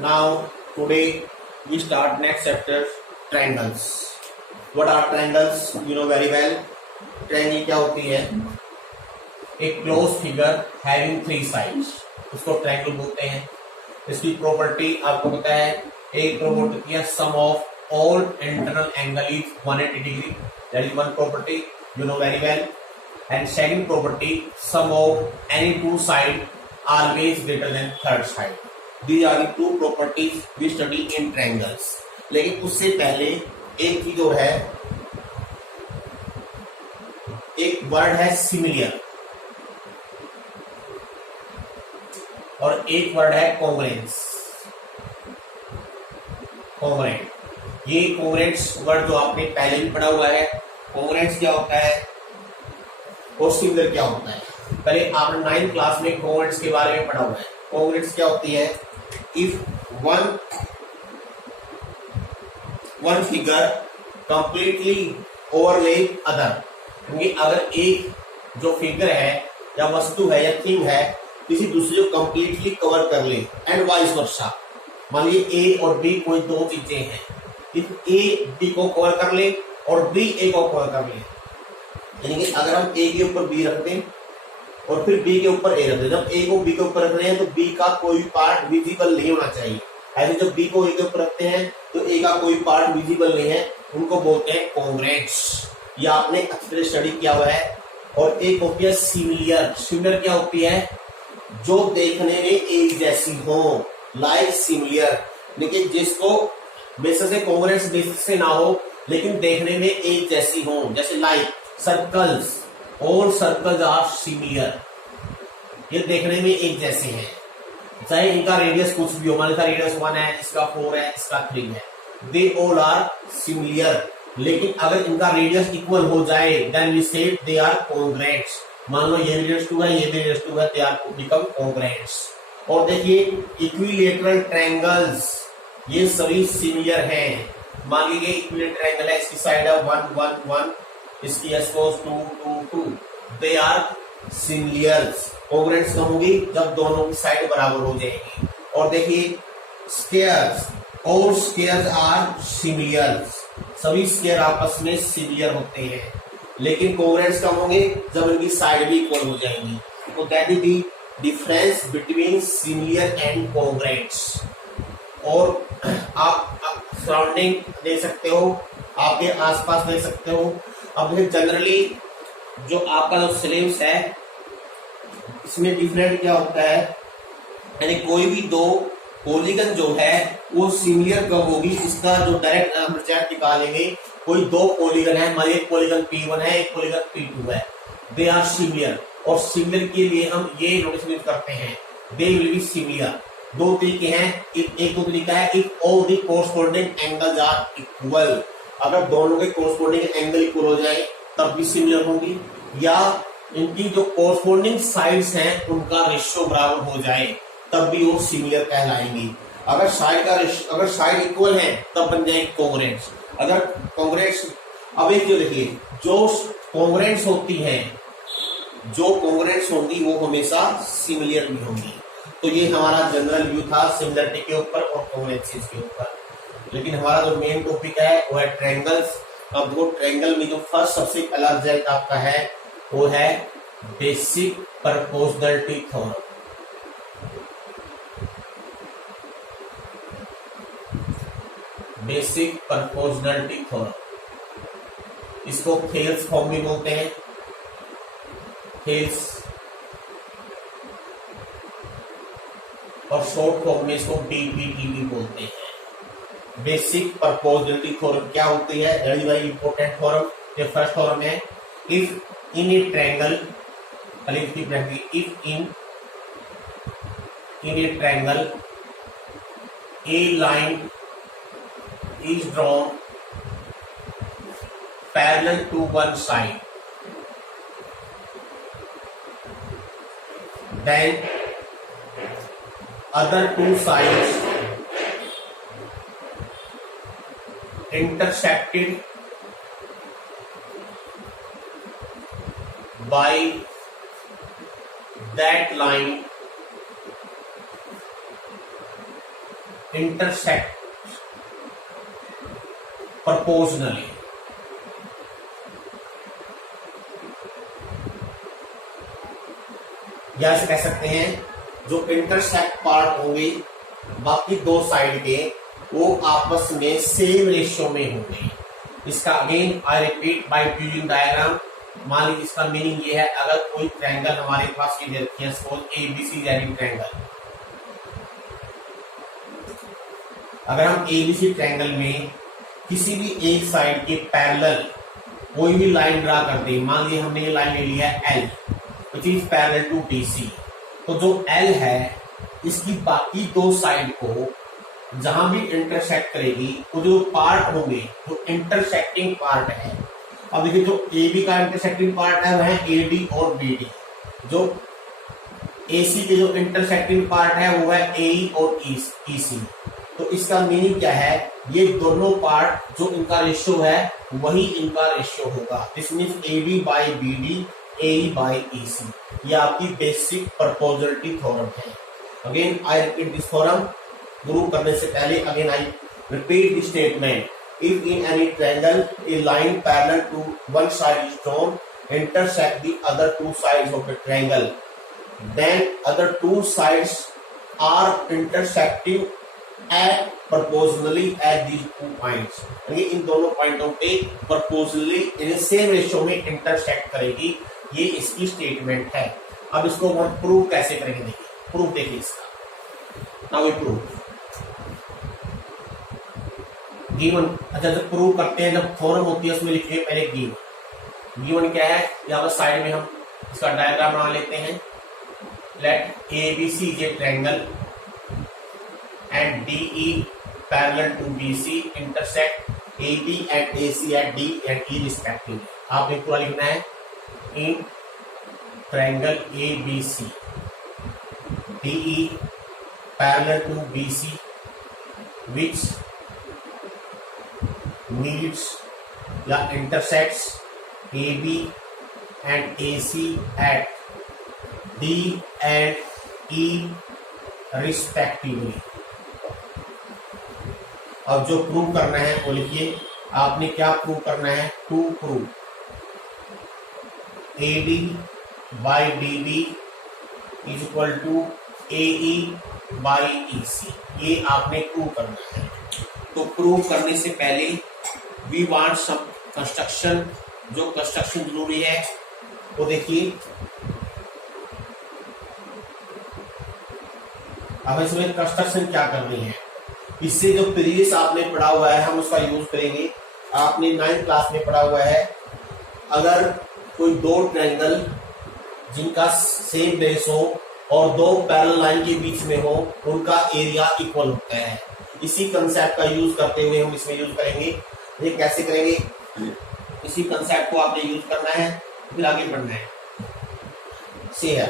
Now, today we start next chapter, triangles. What are triangles? You know very well. Triangle क्या होती है? एक close figure having three sides, उसको triangle बोलते हैं। इसकी प्रॉपर्टी आपको पता है, एक प्रॉपर्टी है sum of all internal angle is 180 degree, that is one property, you know very well. And second property, sum of any two side always greater than third side. These are the two properties we study in triangles. लेकिन उससे पहले एक चीज जो है, एक word है similar और एक वर्ड है कॉन्ग्रुएंस। कॉन्ग्रुएंट, ये कॉन्ग्रुएंस वर्ड जो आपने पहले भी पढ़ा हुआ है। कॉन्ग्रुएंस क्या होता है और सिमिलर क्या होता है, पहले आपने 9th क्लास में कॉन्ग्रुएंस के बारे में पढ़ा हुआ है। कॉन्ग्रुएंस क्या होती है? If one figure completely overlap other, क्योंकि अगर एक जो फिगर है या वस्तु है या थिंग है किसी दूसरे को कंप्लीटली कवर कर ले, एंड वाइस वर्सा। मान लीजिए ए और बी कोई दो चीजें हैं, इफ ए बी को कवर कर ले और बी ए को कवर कर ले, यानी कि अगर हम ए के ऊपर बी रख दें और फिर बी के ऊपर ए रख दें, जब ए को बी के ऊपर रख रहे हैं तो बी का कोई पार्ट विजिबल नहीं होना चाहिए। ऐसे जब बी को ए के ऊपर रखते हैं तो ए का कोई पार्ट विजिबल नहीं है, उनको बोलते हैं कॉन्ग्रुएंट्स। ये आपने अच्छी तरह स्टडी किया हुआ है। और एक होती है सिमिलर। सिमिलर क्या होती है? जो देखने में एक जैसी हो, लाइक सिमिलर, लेकिन जिसको बेसिस से कॉन्ग्रुएंट्स बेसिस से ना हो लेकिन देखने में एक जैसी हो, जैसे like circles, all circles are similar, ये देखने में एक जैसे हैं, चाहे इनका रेडियस कुछ भी हो। मान लीजिए रेडियस 1 है, इसका 4 है, इसका 3 है, दे ऑल आर सिमिलर। लेकिन अगर इनका रेडियस इक्वल हो जाए देन वी से दे आर कॉन्ग्रुएंट्स। मान लो ये रेडियस 2 है, ये भी रेडियस 2 है, दे आर बिकम कॉन्ग्रुएंट्स। और देखिए इक्विलैटरल ट्रायंगल्स, ये सभी सिमिलर हैं। मान लीजिए इक्विलैटरल ट्रायंगल है, इसकी साइड है 1 1 1, इसकी एसकोस 2 2 2, दे आर सिमिलर्स। कॉन्ग्रुएंट्स कब होगी? जब दोनों की साइड बराबर हो जाएगी। और देखिए स्क्वायर्स, और स्क्वायर्स आर सिमिलर्स, सभी स्क्वायर आपस में सिमिलर होते हैं। लेकिन कॉन्ग्रुएंट्स कब होंगे? जब इनकी साइड भी इक्वल हो जाएंगी। तो that is the difference between similar and congruents. और आप सराउंडिंग देख सकते हो, आपके आसपास देख सकते हो। अब जनरली जो आपका जो सिलेबस है इसमें डिफरेंट क्या होता है, यानी कोई भी दो पॉलीगन जो है वो सिमिलर कब होगी, इसका जो डायरेक्ट हम रिजल्ट निकालेंगे। कोई दो पॉलीगन है, मान लीजिए एक पॉलीगन P1 है, एक पॉलीगन P2 है, दे आर सिमिलर। और सिमिलर के लिए हम ये नोटिस यूज करते हैं, दे विल बी सिमिलर। दो तरीके हैं, एक तो तरीका है if all the corresponding angles are equal, अगर दोनों के कोरस्पोंडिंग एंगल इक्वल हो जाए तब भी सिमिलर होंगी, या इनकी जो कोरस्पोंडिंग साइड्स हैं उनका रेशियो बराबर हो जाए तब भी वो सिमिलर कहलाएंगी। अगर साइड इक्वल है तब बन जाएंगे कॉन्ग्रुएंट्स। अगर कॉन्ग्रुएंट्स, अब एक जो देखिए, जो कॉन्ग्रुएंट्स होती हैं, जो कॉन्ग्रुएंट्स होंगी वो हमेशा सिमिलर भी होंगी। तो ये हमारा जनरल व्यू था सिमिलरिटी के ऊपर और कॉन्ग्रुएंसीज के ऊपर। लेकिन हमारा जो मेन टॉपिक है वो है ट्रायंगल्स। अब वो ट्रायंगल में जो फर्स्ट सबसे पहला रिजल्ट आपका है वो है basic proportionality theorem. Basic proportionality theorem, इसको थेल्स फॉर्म भी बोलते हैं, थेल्स, और शॉर्ट फॉर्म में इसको BPT भी बोलते हैं। बेसिक प्रोपोर्शनैलिटी थ्योरम क्या होती है? Very very important theorem. ये फर्स्ट थ्योरम है, if in a triangle, if in a triangle a line is drawn parallel to one side, then other two sides intersected by that line intersect proportionally, या ऐसे कह सकते हैं जो intersect part होंगे बाकी दो साइड के, वो आपस में सेम रेशियो में होंगे। इसका again I repeat by using diagram. मान लीजिए इसका मीनिंग ये है, अगर कोई ट्रायंगल हमारे पास ये दे रखी है, सपोज एबीसी रेडी ट्रायंगल। अगर हम एबीसी ट्रायंगल में किसी भी एक साइड के पैरेलल कोई भी लाइन ड्रा कर दे, मान लीजिए हमने ये लाइन ले ली है L which is parallel to BC, तो जो एल है इसकी बाकी दो साइड को जहां भी इंटरसेक्ट करेगी वो जो पार्ट होंगे, जो इंटरसेक्टिंग पार्ट है, अब देखिए जो ए बी का इंटरसेक्टिंग पार्ट है वह है ए डी और बी डी, जो ए सी के जो इंटरसेक्टिंग पार्ट है वो है ए ई और ई सी। तो इसका मीनिंग क्या है, ये दोनों पार्ट जो इनका रेशियो है वही इनका रेशियो होगा। This means A B by B D, A E by E C. ये आपकी बेसिक प्रोपोर्शनलिटी थ्योरम है। Again I repeat this theorem. Prove करने से पहले again I repeat the statement. If in any triangle a line parallel to one side is drawn intersect the other two sides of the triangle, then other two sides are intersecting at proportionally at these two points। यानी इन दोनों पॉइंटों पे proportionally in same ratio में intersect करेगी, ये इसकी statement है। अब इसको हम प्रूव कैसे करेंगे, देखिए प्रूफ देखिए इसका। Now we prove given. अच्छा जब प्रूव करते हैं, जब थ्योरम होती है उसमें लिखिए पहले गिवन। गिवन क्या है, यहाँ पर साइड में हम इसका डायग्राम बना लेते हैं। Let A B C is a triangle and D E parallel to B C intersect A B and A C at D and E respectively. आपने पूरा लिखना है in triangle A B C D E parallel to B C which meets या intersects AB and AC at D and E respectively। अब जो prove करना है वो लिखिए। आपने क्या प्रूव करना है, to prove AD by DB is equal to AE by EC। ये आपने प्रूव करना है। तो प्रूव करने से पहले वी वांट सम कंस्ट्रक्शन। जो कंस्ट्रक्शन जरूरी है वो देखिए। अब इसमें कंस्ट्रक्शन क्या करनी है, इससे जो प्रीवियस आपने पढ़ा हुआ है हम उसका यूज करेंगे। आपने 9th क्लास में पढ़ा हुआ है, अगर कोई दो ट्रायंगल जिनका सेम बेस हो और दो पैरेलल लाइन के बीच में हो, उनका एरिया इक्वल होता है। इसी कंसेप्ट का यूज करते हुए हम इसमें यूज करेंगे। ये कैसे करेंगे, इसी कंसेप्ट को आपने यूज करना है, फिर आगे बढ़ना है। से है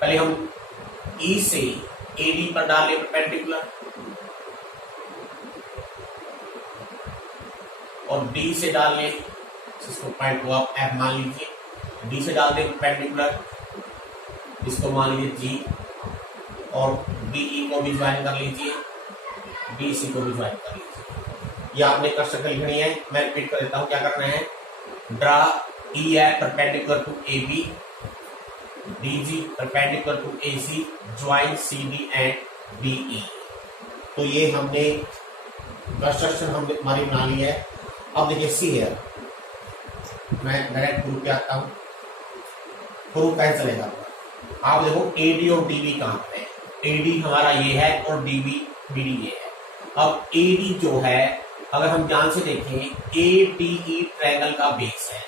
पहले हम ई से ए डी पर डाल ले परपेंडिकुलर, और डी से डाल ले, इसको पॉइंट को आप एफ मान लीजिए। डी से डाल दे परपेंडिकुलर, इसको मान लीजिए जी, और डी ई को भी ज्वाइन कर लीजिए, डी सी को भी ज्वाइन कर लीजिए। ये आपने कंस्ट्रक्शन लिखनी है। मैं रिपीट कर देता हूं क्या करना है। Draw E at perpendicular to A B, D G perpendicular to A C, join C D and D E. तो ये हमने कंस्ट्रक्शन हमारी बना ली है। अब देखिए सी है, मैं डायरेक्ट प्रूफ पे आता हूं। प्रूफ कैसे चलेगा, आप देखो ए डी और डी बी कहां पे है। ए डी हमारा ये है और डी बी बी डी ये है। अब ए डी जो है, अगर हम ध्यान से देखें, ए डी ई ट्रायंगल का बेस है,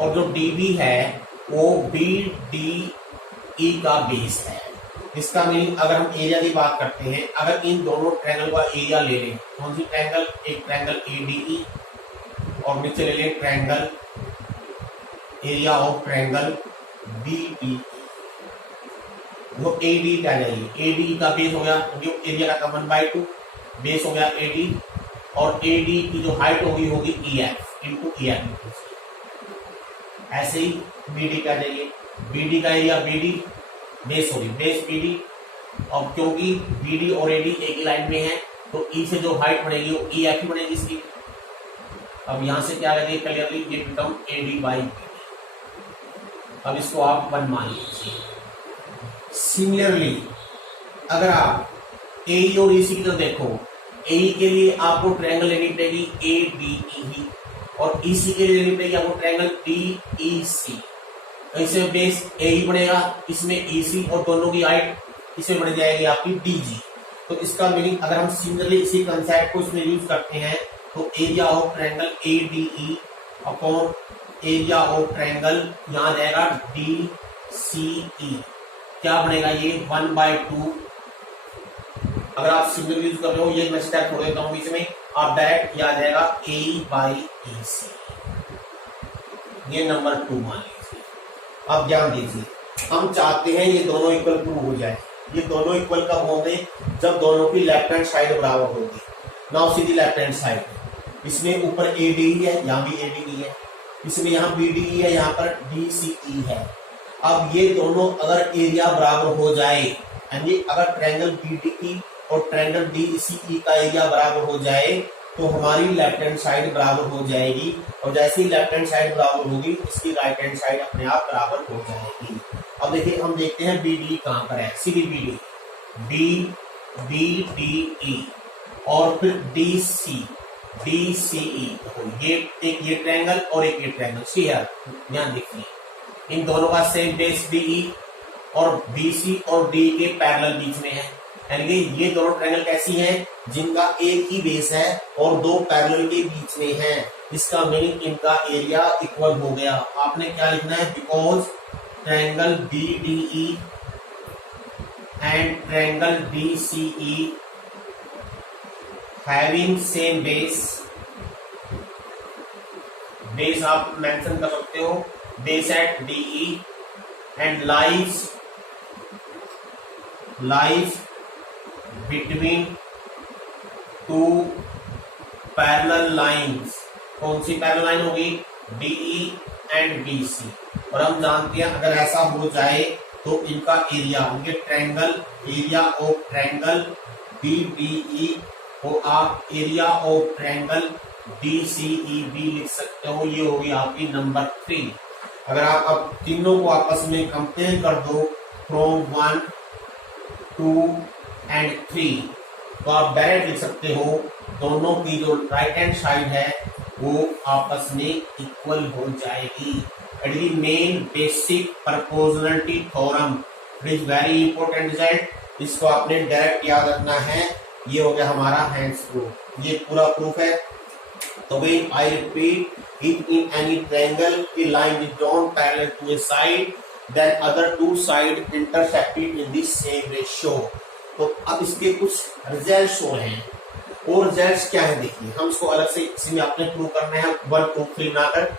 और जो डी बी है वो बी डी ई का बेस है। इसका मीनिंग अगर हम एरिया की बात करते हैं, अगर इन दोनों ट्रायंगल का एरिया ले लें, कौन सी ट्रायंगल, एक ट्रायंगल ए डी ई और नीचे ले लें triangle area of triangle B D, वो ए डी क्या जाएगी, ए डी का बेस हो गया, क्योंकि एरिया का 1/2 बेस हो गया ए डी, और ए डी की जो हाइट होगी E F into E F. ऐसे ही बी डी क्या जाइए, बी डी का एरिया बी डी बेस होगी, बेस बी डी अब क्योंकि बीडी और एडी एक ही लाइन में है तो ई से जो हाइट बढ़ेगी वो ई एफ ही बढ़ेगी इसकी। अब यहां से क्या लगेगा क्लियरली, ये बिकम एडी बाई बीडी। अब इसको आप 1 मान लीजिए। सिमिलरली अगर आप एई और ईसी की तरफ देखो, एई के लिए आपको ट्रायंगल लेनी पड़ेगी ए डी ई, और ईसी के लिए लेनी पड़ेगी आपको ट्रायंगल डी ई सी। इसमें बेस एई बढ़ेगा, इसमें ईसी, और दोनों की हाइट इसमें बढ़ जाएगी आपकी डीजी। तो इसका मीनिंग अगर हम सिमिलरली इसी कंसेप्ट को इसमें यूज करते हैं तो area of triangle A D E upon area of triangle यहां जाएगा डी सी ई, क्या बनेगा ये 1/2। अगर आप सिमिलर यूज कर रहे हो, ये मैं स्टेप छोड़ देता हूं बीच में, आप डायरेक्ट आ जाएगा ए बाई ई सी, ये नंबर 2 मान लीजिए। अब ध्यान दीजिए, हम चाहते हैं ये दोनों इक्वल प्रूव हो जाए। ये दोनों इक्वल कब होंगे, जब दोनों की लेफ्ट हैंड साइड बराबर होगी। नाउ सी दी लेफ्ट हैंड साइड, इसमें ऊपर ए डी है, यहाँ भी ए डी है, इसमें यहाँ बी डी है, यहाँ पर डी सी ई है। अब ये दोनों अगर एरिया बराबर हो जाए, यानी अगर ट्रायंगल बी डी ई और ट्रायंगल डी सी ई का एरिया बराबर हो जाए तो हमारी लेफ्ट हैंड साइड बराबर हो जाएगी, और जैसे ही लेफ्ट हैंड साइड बराबर होगी इसकी राइट हैंड साइड अपने आप बराबर हो जाएगी। अब देखिए, हम देखते हैं बी डी कहां पर है। सीधी B D, D B D E और फिर डी सी डी सी ई, ये एक ये ट्रायंगल और एक ये ट्रायंगल शेयर। ध्यान देखिए, इन दोनों का सेम बेस बीई और बीसी और डी के पैरेलल बीच में है, यानी कि ये दोनों ट्रायंगल कैसी हैं, जिनका एक ही बेस है और दो पैरेलल के बीच में है। इसका मीनिंग इनका एरिया इक्वल हो गया। आपने क्या लिखना है, because triangle B D E and triangle D C E having same base, base आप मेंशन कर सकते हो, base at DE and lies between two parallel lines. कौन सी पैरेलल लाइन होगी, डीई एंड बीसी। और हम जानते हैं अगर ऐसा हो जाए तो इनका एरिया, उनके triangle area of triangle B D E को आप area of triangle D C E B लिख सकते हो। ये होगी आपकी नंबर 3। अगर आप अब तीनों को आपस में कंपेयर कर दो फ्रॉम 1 2 एंड 3, तो आप डायरेक्ट लिख सकते हो दोनों की जो राइट हैंड साइड है वो आपस में इक्वल हो जाएगी। It is main basic proportionality theorem, it is very important result. इसको आपने डायरेक्ट याद रखना है। ये हो गया हमारा हैंड्स प्रूफ, ये पूरा प्रूफ है। तो भाई I repeat, if in any triangle a line is drawn parallel to a side, then other two sides intersected in the same ratio। तो अब इसके कुछ रिजल्ट्स हो रहे हैं, और रिजल्ट्स क्या है देखिए, हम इसको अलग से इसमें आपने प्रूव करना है, 1 2 3 बनाकर।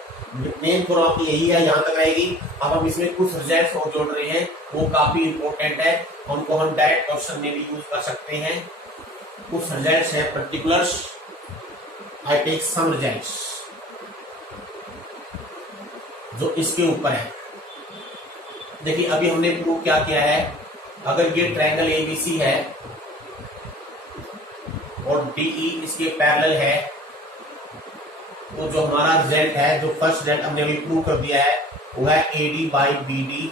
मेन थोड़ा आपकी यही है, यहाँ तक रहेगी। अब हम इसमें कुछ रिजल्ट्स और जोड़ रहे हैं, वो काफी इंपॉर्टेंट है, उनको हम डायरेक्ट क्वेश्चन में भी यूज कर सकते हैं। कुछ रिजल्ट्स है particulars, I take some results जो इसके ऊपर है। देखिए, अभी हमने प्रूव क्या किया है, अगर ये ट्रायंगल एबीसी है और डीई इसके पैरेलल है, तो जो हमारा रिजल्ट है, जो फर्स्ट रिजल्ट हमने अभी प्रूव कर दिया है, वो है AD by BD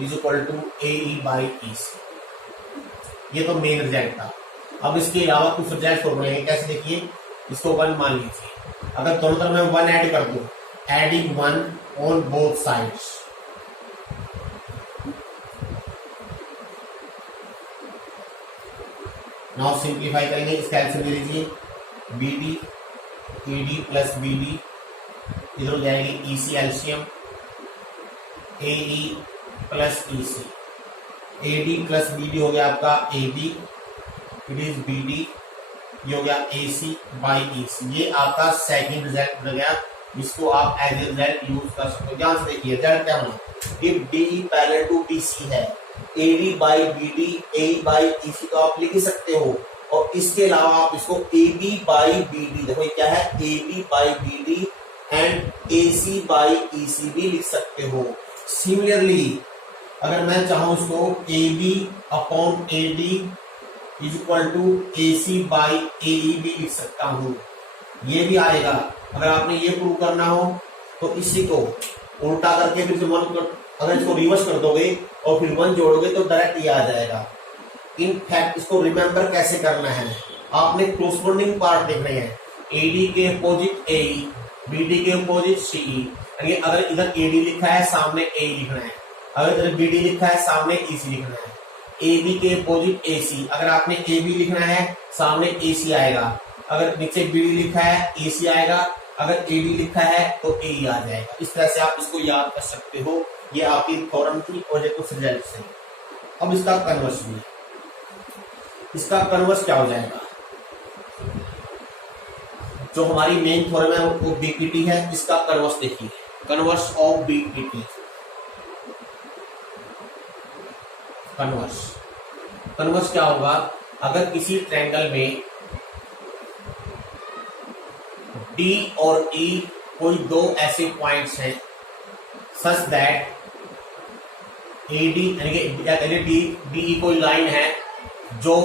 is equal to AE by EC. ये तो मेन रिजल्ट था। अब इसके अलावा कुछ रिजल्ट हो रहे हैं, कैसे देखिए, इसको 1 मान लीजिए। अगर दोनों तरफ मैं 1 ऐड कर दूं, adding 1 on both sides, now simplify करेंगे, इसका एल्सियम ले लीजिए, BD ED प्लस BD, इधर हो जाएगी EC एल्सियम, AE plus EC, AD plus BD हो गया आपका AB, इट इज BD, ये हो गया AC बाई EC। ये आपका सेकंड रिजल्ट बन गया, इसको आप एज ए रिजल्ट यूज कर सकते हो। ध्यान से देखिए, रिजल्ट क्या होना, if DE parallel to BC है, AD by BD AE by EC तो आप लिख ही सकते हो, और इसके अलावा आप इसको AB बाई BD, देखो ये क्या है, AB by BD and AC by EC भी लिख सकते हो। सिमिलरली अगर मैं चाहूं इसको A B upon A D is equal to A C by A E भी लिख सकता हूं, ये भी आएगा। अगर आपने ये प्रूव करना हो तो इसी को उल्टा करके फिर से अगर इसको रिवर्स कर दोगे और फिर 1 जोड़ोगे तो डायरेक्ट ये आ जाएगा। इन फैक्ट इसको रिमेंबर कैसे करना है, आपने क्लोजकोरेंडिंग पार्ट देखने हैं, एडी के अपोजिट एई, बीडी के अपोजिट सीई। अगर इधर एडी लिखा है सामने ए लिखना है, अगर इधर बीडी लिखा है सामने ईसी लिखना है। ए बी के अपोजिट ए सी, अगर आपने ए बी लिखना है सामने ए सी आएगा, अगर नीचे बी डी लिखा है ए सी आएगा, अगर ए डी लिखा है तो ए आ जाएगा। इस तरह से आप इसको याद कर सकते हो। ये आपकी थ्योरम थी और ये कुछ रिजल्ट है। अब इसका कन्वर्स भी, इसका कन्वर्स क्या हो जाएगा, जो हमारी मेन थ्योरम है वो बीपीटी है, इसका कन्वर्स देखिए, कन्वर्स ऑफ बीपीटी। कन्वर्स क्या होगा, अगर किसी ट्रायंगल में डी और ई कोई दो ऐसे पॉइंट्स हैं सच दैट एडी यानी डी ई कोई लाइन है जो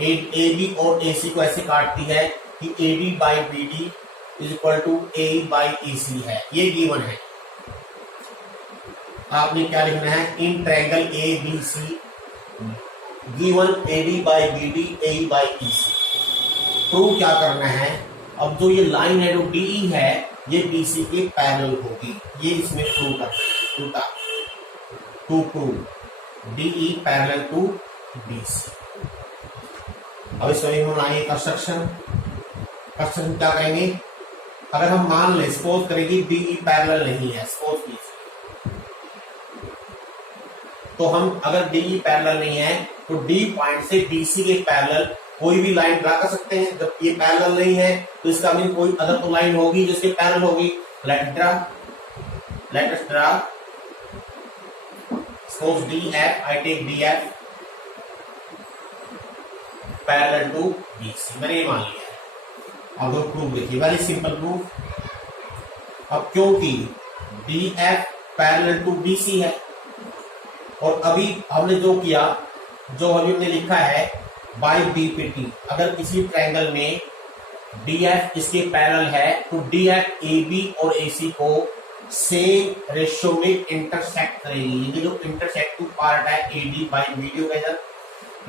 ए बी और ए सी को ऐसे काटती है कि A D by B D is equal to A by E C है, ये गिवन है। आपने क्या लिखना है, in triangle A B C given A D by B D A by E C. Prove क्या करना है, अब जो ये लाइन है जो डी है ये बी सी के पैरेलल होगी, ये इसमें प्रूव करना है। To prove D E parallel to B C. अब इसमें हम लाएंगे कंस्ट्रक्शन क्या करेंगे, अगर हम मान लें सपोज करेंगे डी ई पैरेलल नहीं है, सपोज कीजिए, तो हम अगर डी ई पैरेलल नहीं है तो डी पॉइंट से बी सी के पैरेलल कोई भी लाइन ड्रा कर सकते हैं। जब ये पैरेलल नहीं है तो इसका मीन कोई अदर तो लाइन होगी जिसके पैरेलल होगी। Let us draw suppose D F, I take D F parallel to B C, मैंने ये मान लिया है। अब प्रूफ देखिए, वेरी सिंपल प्रूफ। अब क्योंकि D F parallel to B C है और अभी हमने जो किया, जो अभी हमने लिखा है बाई बीपीटी, अगर किसी ट्रायंगल में डी एफ इसके पैरेलल है तो डी एफ ए बी और ए सी को सेम रेशियो में इंटरसेक्ट करेगी। ये जो इंटरसेक्टिंग पार्ट है A D by B D का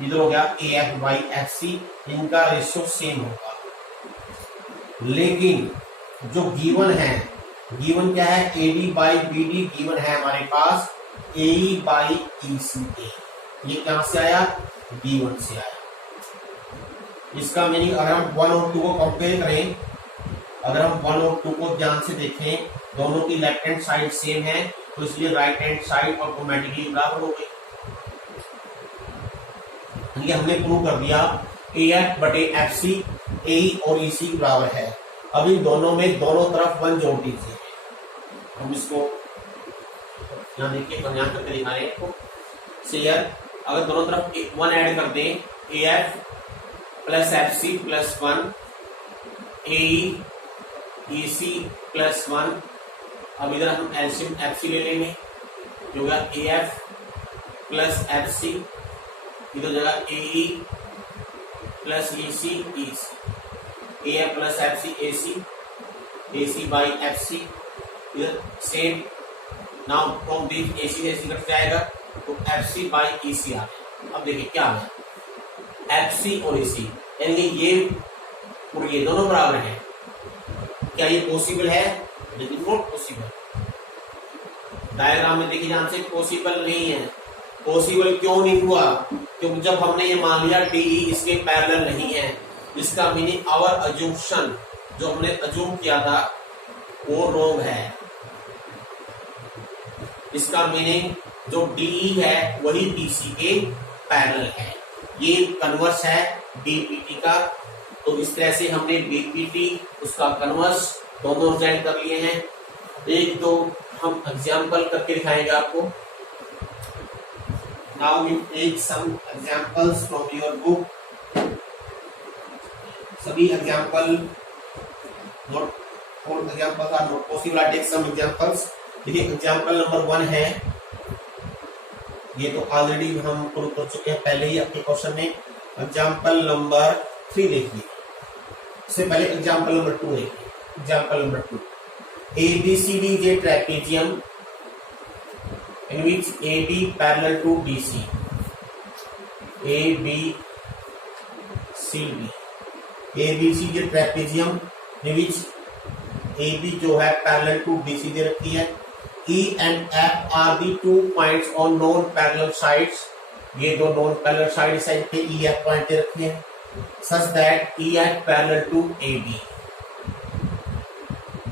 इधर हो गया A F by F C, इनका रेशियो सेम होगा। लेकिन जो गिवन है, गिवन क्या है, A D by B D given है हमारे पास ए बाई ई सी ए। ये कहां से आया, गिवन से आया। इसका मीनिंग अगर हम 1 और 2 को कंपेयर करें, अगर हम 1 और 2 को ध्यान से देखें, दोनों की लेफ्ट हैंड साइड सेम है तो इसलिए राइट हैंड साइड ऑटोमेटिकली बराबर हो गई। ये हमने प्रूव कर दिया ए एफ बटे एफ सी ए और ई सी बराबर है। अब इन दोनों में दोनों तरफ 1 जोड़ दीजिए। हम इसको यहाँ देखिए, हम यहाँ करके दिखा रहे हैं शेयर। अगर दोनों तरफ 1 ऐड कर दें, A F plus F C plus 1 A E C plus 1। अब इधर हम एलसीएम एफ सी ले लेंगे, जो होगा A F plus F C, इधर जगह A E plus E C E C, A F plus F C A C by F C, इधर same. Now from this A C cut जाएगा तो F C by E सी आ गया। अब देखिए क्या है, एफ सी और ई सी यानी ये और ये दोनों बराबर हैं। क्या ये पॉसिबल है? लेकिन नॉट पॉसिबल। डायग्राम में देखिए ध्यान से, पॉसिबल नहीं है। पॉसिबल क्यों नहीं हुआ? क्योंकि जब हमने ये मान लिया डी ई इसके पैरेलल नहीं है, इसका मीनिंग आवर अजूम्पशन, जो हमने अजूम किया था वो रॉन्ग है। इसका मीनिंग जो डी ई है वही बी सी के पैरेलल है। ये कन्वर्स है बीपीटी का। तो इस तरह से हमने बीपीटी उसका कन्वर्स दोनों रिजल्ट कर लिए हैं। एक दो हम एग्जाम्पल करके दिखाएंगे आपको। Now we take some examples from your book. सभी example note, all examples are not possible. I take some examples. देखिए एग्जाम्पल नंबर 1 है ये तो ऑलरेडी हम प्रूव कर चुके हैं पहले ही आपके क्वेश्चन में। एग्जाम्पल नंबर 3 देखिए, इससे पहले एग्जाम्पल नंबर 2 देखिए। Example number 2, ABCD is a trapezium in which AB parallel to DC. ABCD is a trapezium in which AB जो है पैरेलल टू BC दे रखी है। E and F are the 2 points on non parallel sides, ये दो non parallel side पे E F point दे रखे हैं, such that E F parallel to AB.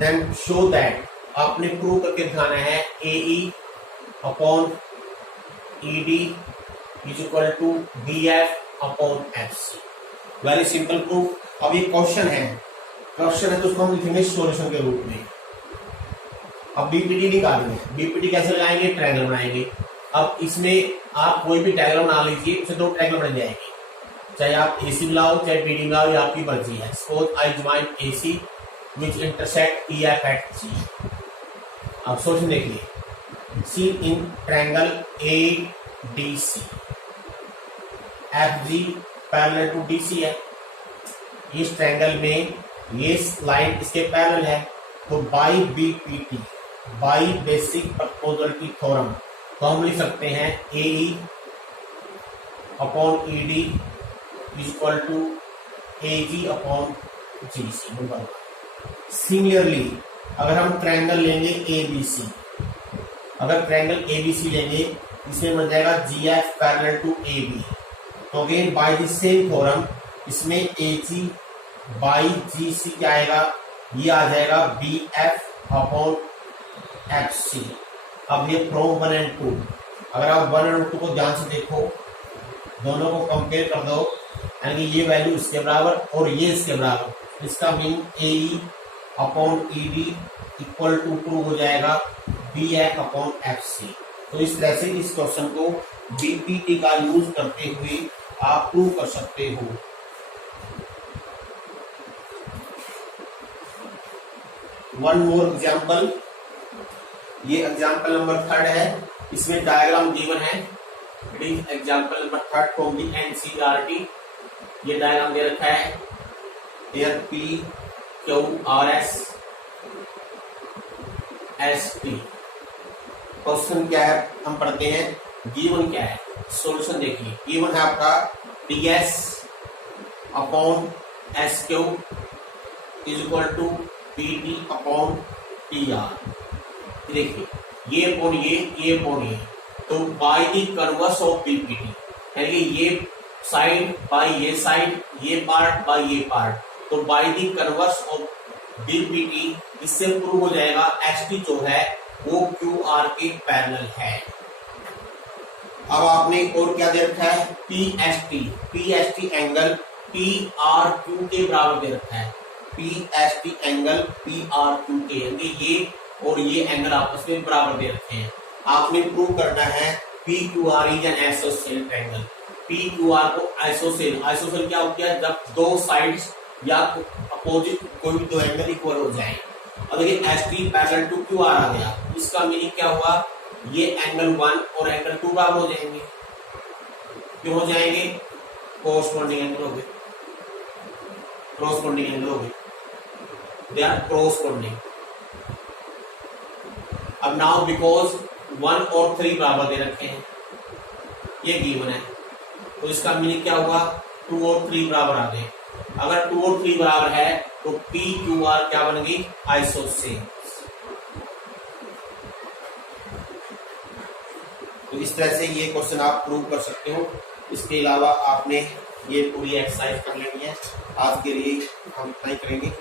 Then show that, आपने प्रूव करके दिखाना है AE upon ED is equal to BF upon FC। Very simple proof. अब ये क्वेश्चन है तो उसको हम लिखेंगे सॉल्यूशन के रूप में। अब बीपीटी निकालेंगे। बीपीटी कैसे लगाएंगे? ट्रायंगल बनाएंगे। अब इसमें आप कोई भी डायग्राम बना लीजिए, उससे 2 ट्रायंगल बन जाएंगे, चाहे आप AC मिलाओ चाहे BD मिलाओ, ये आपकी मर्जी है। Suppose I join AC which intersect EF at G। अब सॉल्यूशन देखिए, C in triangle ADC, FG parallel to DC है। इस ट्रायंगल में ये लाइन इसके पैरेलल है, तो by BPT, by basic proportionality theorem, तो हम लिख सकते हैं AE upon ED is equal to AG upon GC। Similarly अगर हम ट्रायंगल लेंगे ABC, अगर ट्रायंगल ABC लेंगे, इसमें बन जाएगा GF पैरेलल टू AB, तो again by the same theorem इसमें AG बाई GC क्या आएगा? ये आ जाएगा BF अपॉन FC। अब ये फ्रॉम 1 and 2, अगर आप 1 और 2 को ध्यान से देखो, दोनों को कंपेयर कर दो, यानी ये वैल्यू इसके बराबर और ये इसके बराबर, इसका mean AE upon ED equal to prove हो जाएगा BF अपॉन FC। तो इस तरह से इस क्वेश्चन को BPT का यूज करते हुए आप प्रूव कर सकते हो। वन मोर एग्जाम्पल, ये एग्जाम्पल नंबर 3 है, इसमें डायग्राम गिवन है। It is example number 3 from the NCERT। ये डायग्राम दे रखा है, एयर PQRS ST। क्वेश्चन क्या है हम पढ़ते हैं, गिवन क्या है, सॉल्यूशन देखिए। गिवन है आपका TS upon SQ is equal to PT upon TR। देखिए ये अपॉन ये अपॉन ये, तो by the converse of BPT, यानी ये साइड बाय ये साइड, ये पार्ट बाय ये पार्ट, तो by the converse of BPT इससे प्रूव हो जाएगा ST जो है वो QR के पैरेलल है। अब आपने और क्या दे रखा है, PST एंगल PRQ के बराबर दे रखा है। PST एंगल PRQ के, यानी ये और ये एंगल आपस में बराबर दे रखे हैं। आपने प्रूव करना है PQR is an ISOCELL triangle. PQR को आइसोसेल क्या होता है? जब दो साइड्स या अपोजिट कोई भी दो एंगल इक्वल हो जाए। और देखिए ST पैरेलल टू QR आ गया, इसका मीनिंग क्या हुआ? ये एंगल 1 और एंगल 2 बराबर हो जाएंगे। क्यों हो जाएंगे? कोरस्पॉन्डिंग एंगल हो गए, क्रॉसपॉन्डिंग एंगल हो गए, दे आर क्रॉसपॉन्डिंग। अब नाउ बिकॉज 1 और 3 बराबर दे रखे हैं, ये गिवन है, तो इसका मीनिंग क्या हुआ? 2 और 3 बराबर आ गए। अगर 2 और 3 बराबर है तो PQR क्या बन गई? आइसोसेल। तो इस तरह से ये क्वेश्चन आप प्रूव कर सकते हो। इसके अलावा आपने ये पूरी एक्सरसाइज कर लेनी है। आज के लिए हम इतना ही करेंगे।